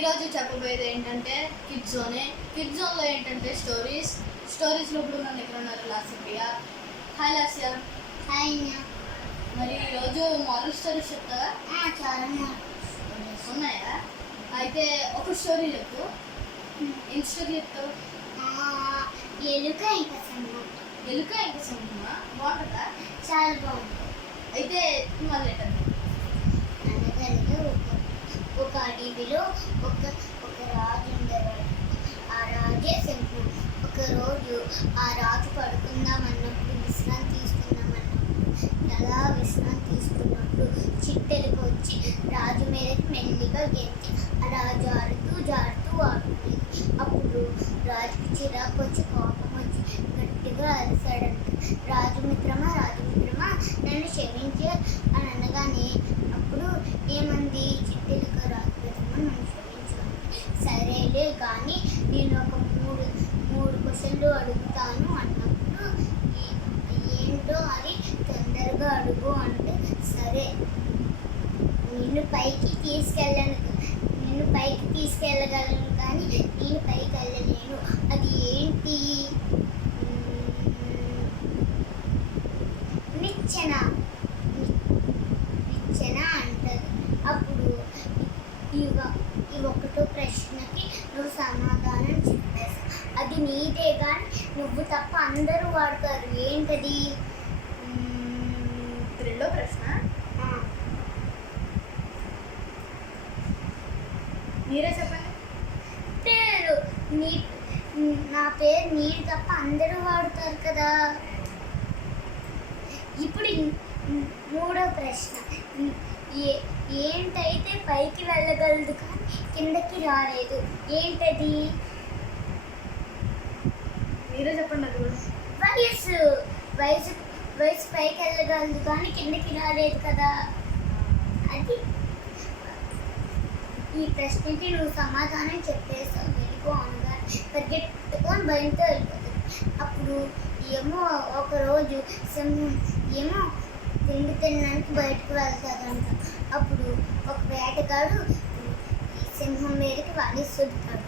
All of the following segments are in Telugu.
ఈరోజు చెప్పబోయేది ఏంటంటే కిడ్ జోనే. కిడ్ జోన్లో ఏంటంటే స్టోరీస్. స్టోరీస్లో ఇప్పుడు నన్ను ఎక్కడ ఉన్నారు లాస్య హాయ్ లాస్య. హాయ్ మరి ఈరోజు మారల్ స్టోరీస్ చెప్తావా? చాలా ఉన్నాయా? అయితే ఒక స్టోరీ చెప్పు. ఏం స్టోరీ చెప్తావు? ఎలుక ఇంకా సింహం ఎలుక ఇంకా సింహమా బాగుంటుందా? చాలా బాగుంది అయితే మొదలెట్టండి అనగనగా ఒక అడవిలో ఒక ఒక రాజు ఉండేవాడు. ఆ రాజే సెంపు ఒక రోజు ఆ రాజు పడుకుందాం అన్నప్పుడు విశ్రాంతి తీసుకుందామన్నప్పుడు అలా విశ్రాంతి తీసుకున్నప్పుడు చిట్టెలకు వచ్చి రాజు మీదకి మెల్లిగా గెంతి అలా జారుతూ జారుతూ ఆడుతుంది అప్పుడు రాజుకి చిరాకు వచ్చి కోపం వచ్చి గట్టిగా అరిశాడంట రాజు మిత్రమా నన్ను క్షమించే అని అనగానే అప్పుడు ఏమంది చిట్టెలుక రాజు మిత్రమా నన్ను క్షమించాను సరేలే కానీ నేను ఒక మూడు మూడు క్వశ్చన్లు అడుగుతాను అన్నప్పుడు ఏంటో అని తొందరగా అడుగు అంటే సరే. నిన్ను పైకి తీసుకెళ్ళను. నిన్ను పైకి తీసుకెళ్ళగలను కానీ నేను పైకి వెళ్ళలేను. అది ఏంటి? నిచ్చెన నిచ్చెన అంటది. అప్పుడు ఇవ ఈ ఒకటో ప్రశ్నకి నువ్వు సమాధానం నీదే కానీ నువ్వు తప్ప అందరూ వాడతారు. ఏంటది. రెండో ప్రశ్న. మీరే చెప్పండి. పేరు నీ నా పేరు నీరు తప్ప అందరూ వాడుతారు కదా. ఇప్పుడు మూడో ప్రశ్న. ఏ ఏంటైతే పైకి వెళ్ళగలదు కానీ కిందకి రాలేదు. ఏంటది? మీరే చెప్పండి అది కూడా. వయసు వయసు వయసు పైకి వెళ్ళగలదు కానీ కిందకి రాలేదు కదా. అది. ఈ ప్రశ్నకి నువ్వు సమాధానం చెప్పేస్తావు వెళ్ళిపో అనగా పరిగెట్టుకొని భయంతో వెళ్ళిపోతుంది అప్పుడు ఏమో ఒకరోజు సింహం ఏమో తిండి తినడానికి బయటకు వెళ్తాడంట అప్పుడు ఒక వేటగాడు సింహం మీదకి వలిస్తుంటాడు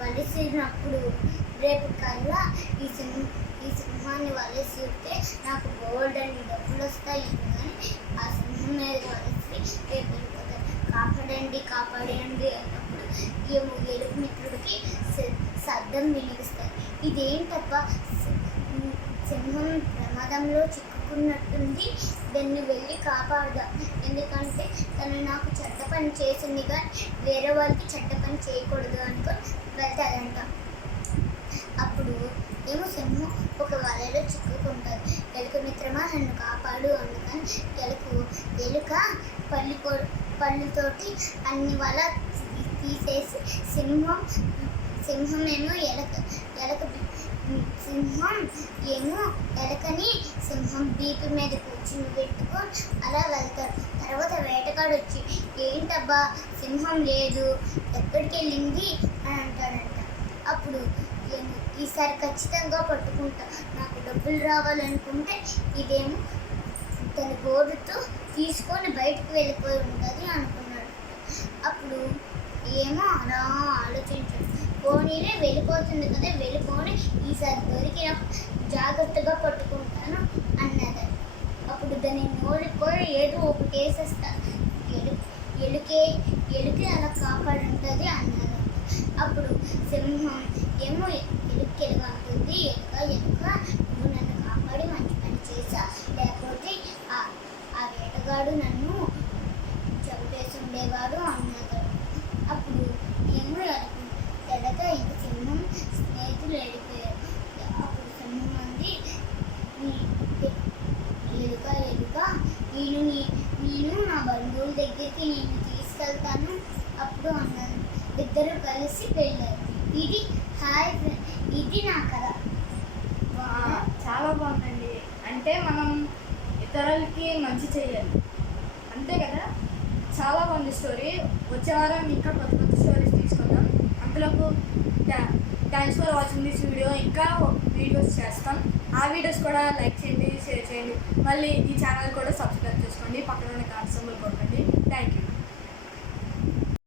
వలసినప్పుడు రేపు కల్లా ఈ సింహం ఈ సింహాన్ని వలిస్తుంటే నాకు గోల్డ్ అని డబ్బులు వస్తాయి కానీ ఆ సింహం మీద వలసి రేపు వెళ్ళిపోతాడు కాపాడండి కాపాడండి అన్నప్పుడు ఏమో ఎలుగు మిత్రుడికి స- శబ్దం వినిపిస్తాయి. ఇదేంటప్ప? సింహం ప్రమాదంలో చిక్కుకున్నట్టుంది. దాన్ని వెళ్ళి కాపాడదాం. ఎందుకంటే తను నాకు చెడ్డ పని చేసింది కానీ వేరే వాళ్ళకి చెడ్డ పని చేయకూడదు అనుకో వెళ్తాడంట అప్పుడు ఏమో సింహం ఒక వలలో చిక్కుకుంటుంది ఎలుక మిత్రమా నన్ను కాపాడు అందుకని ఎలుకు ఎలుక పళ్ళు పళ్ళుతోటి అన్ని వల తీసేసి సింహం సింహం ఏమో ఎలక ఎలక సింహం ఏమో ఎలకని సింహం బీపీ మీద కూర్చుని పెట్టుకొని అలా వెళ్తారు. తర్వాత వేటగాడు వచ్చి ఏంటబ్బా సింహం లేదు ఎక్కడికి వెళ్ళింది అని అంటాడంట. అప్పుడు ఈసారి ఖచ్చితంగా పట్టుకుంటా. నాకు డబ్బులు రావాలనుకుంటే ఇదేమో తన గోడుతో తీసుకొని బయటకు వెళ్ళిపోయి ఉంటుంది అనుకున్నాడు. అప్పుడు ఏమో అలా ఆలోచించాడు. పోనీలే వెళ్ళిపోతుంది కదా వెళ్ళిపోని ఈసారి దొరికిన జాగ్రత్తగా పట్టుకుంటాను అన్నది. అప్పుడు దాన్ని నోడిపోయి ఏదో ఒకటి వేసేస్తాను ఎలు ఎలుకే ఎలుకే అలా కాపాడుంటుంది అన్నారు అప్పుడు సింహం ఏమో ఎలుకెలుగా ఉంటుంది ఎలుక ఎలుక నువ్వు నన్ను కాపాడి మంచి పని చేసా లేకపోతే ఆ ఆ వేటగాడు నన్ను చంపేసి ఉండేవాడు అన్నాడు. అప్పుడు నేను ఎలుక ఎడక ఇంక సింహం స్నేహితులు వెళ్ళిపోయారు. అప్పుడు సింహం అంది ఎలుక ఎలుక నేను నేను నా బంధువుల దగ్గరికి నేను తీసుకెళ్తాను అప్పుడు అన్నాను ఇద్దరు కలిసి వెళ్ళారు. ఇది హాయ్ ఇది నా కథ. చాలా బాగుందండి. అంటే మనం ఇతరులకి మంచి చేయాలి చాలా బాగుంది స్టోరీ వచ్చే వారం ఇంకా కొత్త కొత్త స్టోరీస్ తీసుకుందాం. అందులోపు thanks for watching this video ఇంకా వీడియోస్ చేస్తాం. ఆ వీడియోస్ కూడా లైక్ చేయండి షేర్ చేయండి. మళ్ళీ ఈ ఛానల్ కూడా సబ్స్క్రైబ్ చేసుకోండి. పక్కన ఉన్న కార్డ్ కొట్టండి. Thank you